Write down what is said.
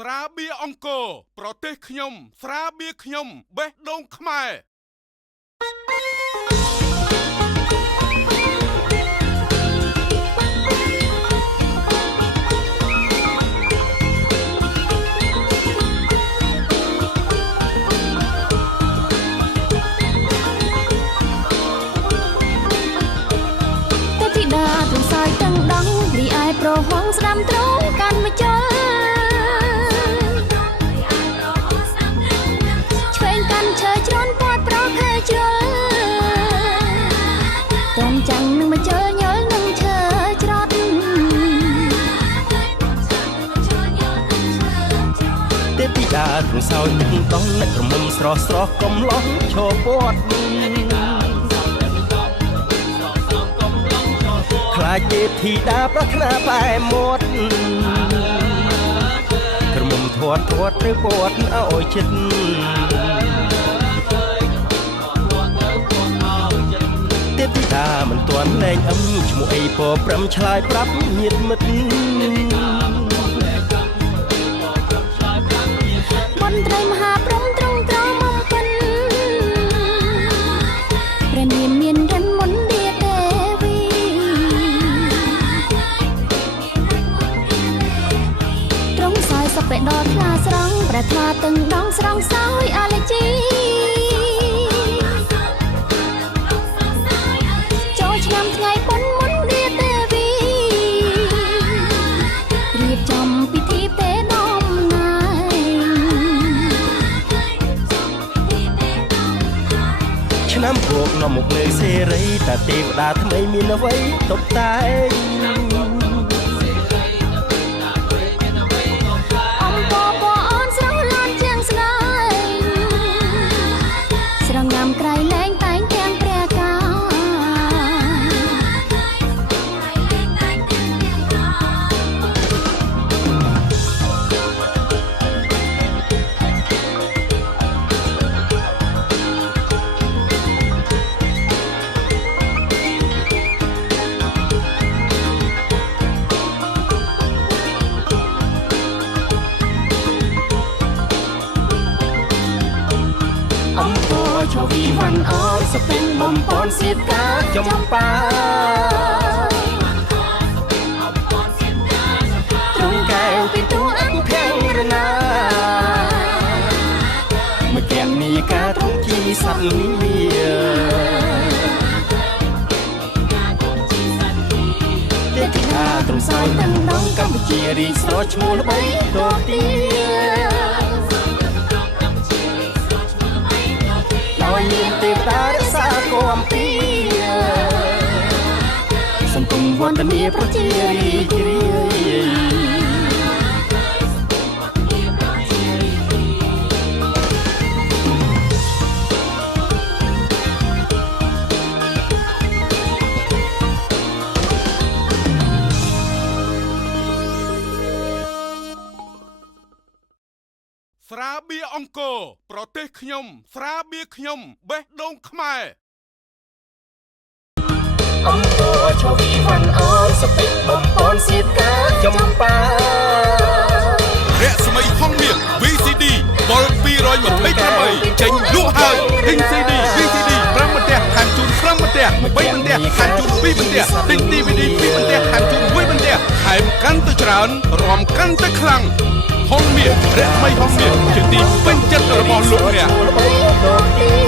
ស្រាបៀរអង្គរប្រទេសខ្ញុំស្រាបៀរខ្ញុំបេះដូងខ្មែរទេធីតាទាំងសោយទាំងដងរីឯប្រហងស្ដាំត្រង់កាន់មកចូលឆ្វេងកាន់ឈើជ្រន់ពតប្រខែជ្រុលតំចាំងនឹងមកជើញល់នឹងឈើច្រត់ទេធីតាទាំងសោយទាំងដងអ្នកក្រមុំស្រស់ស្រស់កំឡោះឈរពត់ខ្លាចទេធីតាប្រាថ្នាបែមាត់ក្រមុំធាត់ធាត់ឬពត់ឲ្យចិត្តទេធីតាមិនទាន់លែងអឹមឈ្មោះអីពព្រឹមឆ្លើយប្រាប់ញាតិមិត្តមន្ត្រីមហាព្រំត្រង់ត្រង់មកពិនព្រះនាមមានរិនមន្តាទេវីត្រង់សោយសពបេដថ្លាស្រង់ព្រះថ្លាទាំងដងស្រង់សោយអាឡែជីចូលឆ្នាំថ្ងៃបុណ្យមន្តាទេវីរៀបចំពិធីពេដំណើរឆ្នាំគោកនាំមកលើសេរីតាទេវតាថ្មីមានអ្វីតបតែងអំពពអូនស្រស់លានជាងស្នេហ៍ស្រងាំក្រៃលែងតែងទាំងព្រះកាชวีวันอ้อนสเป็นบอมปอนเสียกาจมปาตรงแก้วเป็นตัวอันเพียงระนาเมื่อแก้มมีกาทุกทีสันเลียเด็กที่อาตรงสายตั้งน้องกัมพูชีรีสอชมูลใบโดดเดียមានទេវតារក្សាគំពីសង្គមវឌ្ឍនាប្រជារីករាយស្រាបៀរអង្គរប្រទេសខ្ញុំស្រាបៀរខ្ញុំបេះដូងខ្មែរអង្គរชวีวันอ้อนสเปกបំពន់សៀតកាចំប៉ารស្មីហងមាស VCD បុល228ចេញលក់ហើយទិញ CD VCD 5បន្ទះខាងជូន5បន្ទះ3បន្ទះខាងជូន2បន្ទះទិញ DVD 2បន្ទះខាងជូន1បន្ទះថែមកាន់ទៅច្រើនរំកាន់ទៅខ្លាំងហងមាសរស្មីហងមាសជាទីពេញចិត្តរបស់លោកអ្នក